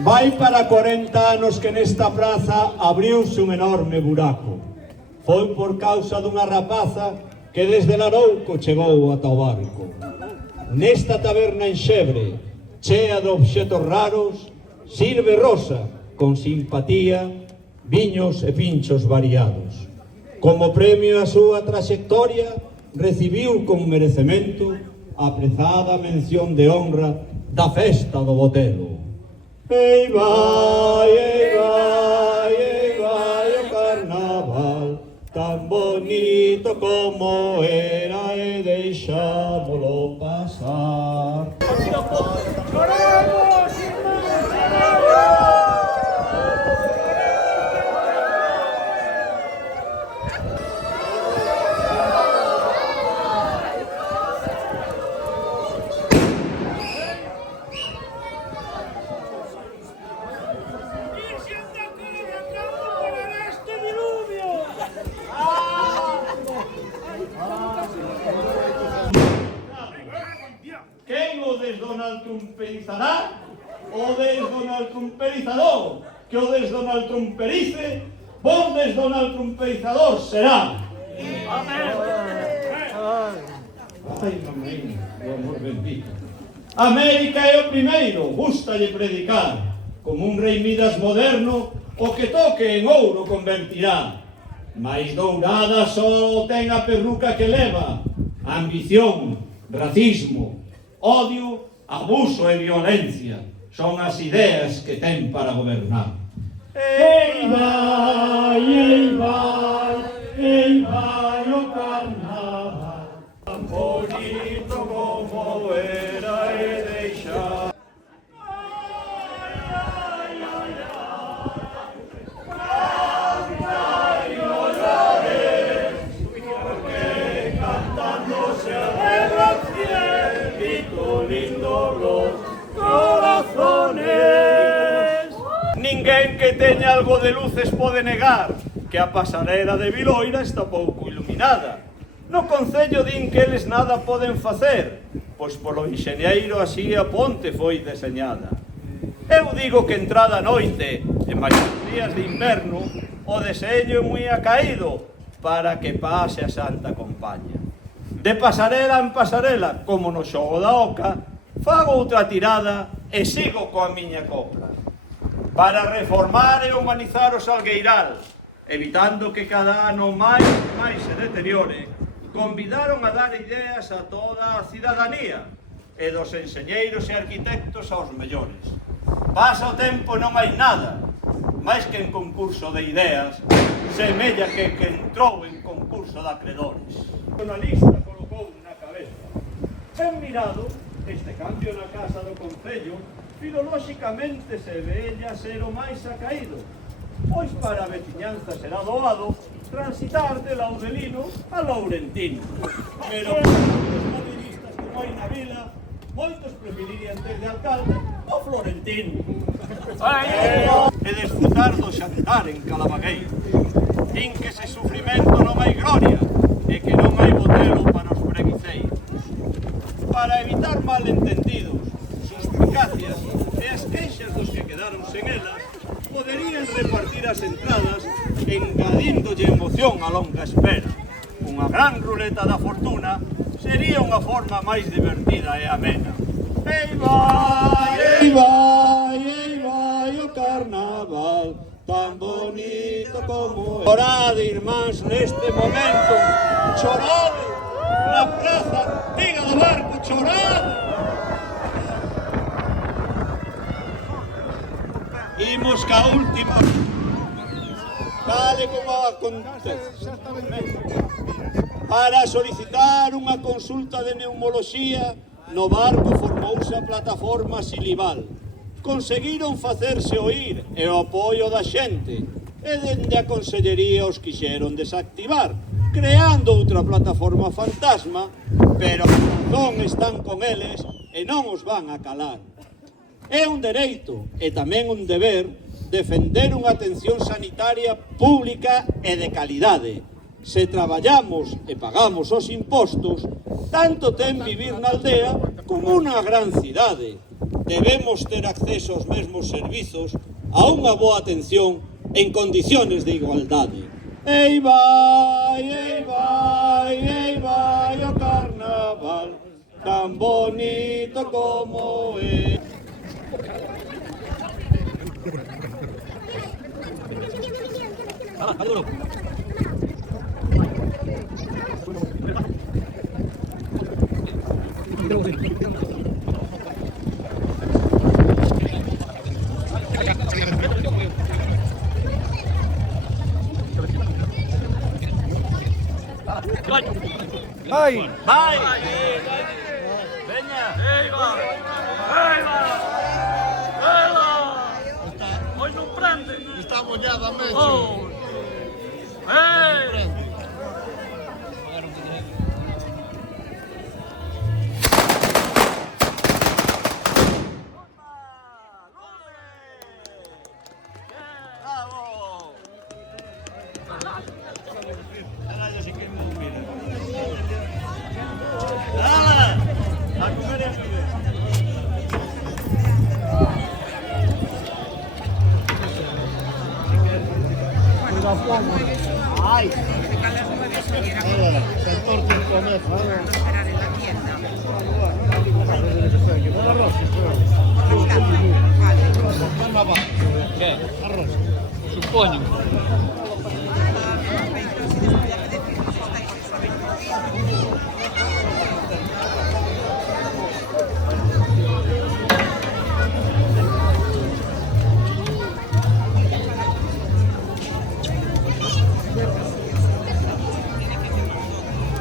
Vai para 40 anos que nesta praza abriuse un enorme buraco. Foi por causa dunha rapaza que desde Larouco chegou ata o barco. Nesta taberna en Xebre, chea de obxetos raros, sirve Rosa, con simpatía, viños e pinchos variados. Como premio a súa traxectoria, recibiu con merecemento a prezada mención de honra da festa do Botelo. Ei vai, ei vai, ei vai o carnaval, tan bonito como era e deixámolo pasar. ¡Choramos, Quen o desdonaltrumperizará? O desdonaltrumperizador, que o desdonaltrumperice, bon desdonaltrumperizador será. Ai, mamãe, do amor bendito. América é o primeiro, gustalle predicar. Como un rei Midas moderno, o que toque en ouro convertirá. Mais dourada só ten a perruca que leva. Ambición, racismo, odio, abuso e violencia son as ideas que ten para gobernar. Ei vai, ei vai, ei vai o carnaval, tan bonito como era e deixar. Ninguén que teña algo de luces pode negar que a pasarela de Viloira está pouco iluminada. No concello din que eles nada poden facer, pois polo enxeñeiro así a ponte foi deseñada. Eu digo que entrada a noite, en varios días de inverno, o deseño é moi acaído para que pase a Santa Compaña. De pasarela en pasarela, como no xogo da oca, fago outra tirada e sigo coa miña copla. Para reformar e humanizar o Salgueiral, evitando que cada ano máis se deteriore, convidaron a dar ideas a toda a cidadanía e dos enxeñeiros e arquitectos aos mellores. Pasa o tempo e non hai nada, máis que en concurso de ideas, semella que entrou en concurso de acredores. O analista colocou na cabeza. Ben mirado, este cambio na casa do concello filolóxicamente se vella ser o máis acaído, pois para a veciñanza será doado transitar de Laudelino a Laurentino. Pero os madridistas como hai na vila, moitos preferirían ter de alcalde o Florentino. E desfrutar do xantar en Calabagueiro. Din que se sufrimento non hai gloria e que non hai botelo para os preguiceiros. Para evitar malentendidos, suspicacias e as queixas dos que quedaron sen elas, poderían repartir as entradas engadíndolle emoción a longa espera. Unha gran ruleta da fortuna sería unha forma máis divertida e amena. Ei vai, ei vai, ei vai o carnaval, tan bonito como é. Chorade, irmáns, neste momento, chorade na praza, diga do barco, chorade. Imos ca última. Vale como acontece. Para solicitar unha consulta de neumoloxía, no barco formouse a plataforma Silival. Conseguiron facerse oír e o apoio da xente, e dende a Consellería os quixeron desactivar, creando outra plataforma fantasma, pero non están con eles e non os van a calar. É un dereito e tamén un deber defender unha atención sanitaria pública e de calidade, Se traballamos e pagamos os impostos, tanto ten vivir na aldea como unha gran cidade. Debemos ter acceso aos mesmos servizos, a unha boa atención en condiciones de igualdade. Ei vai o carnaval, tan bonito como é. Vai! Vai! Veña! Hoy non prende. Está mollada a mecha. Oh. Bravo! A comer es Ay. Se corta el conejo. Esperar en la tienda. ¿Qué? Arroz. Supoño.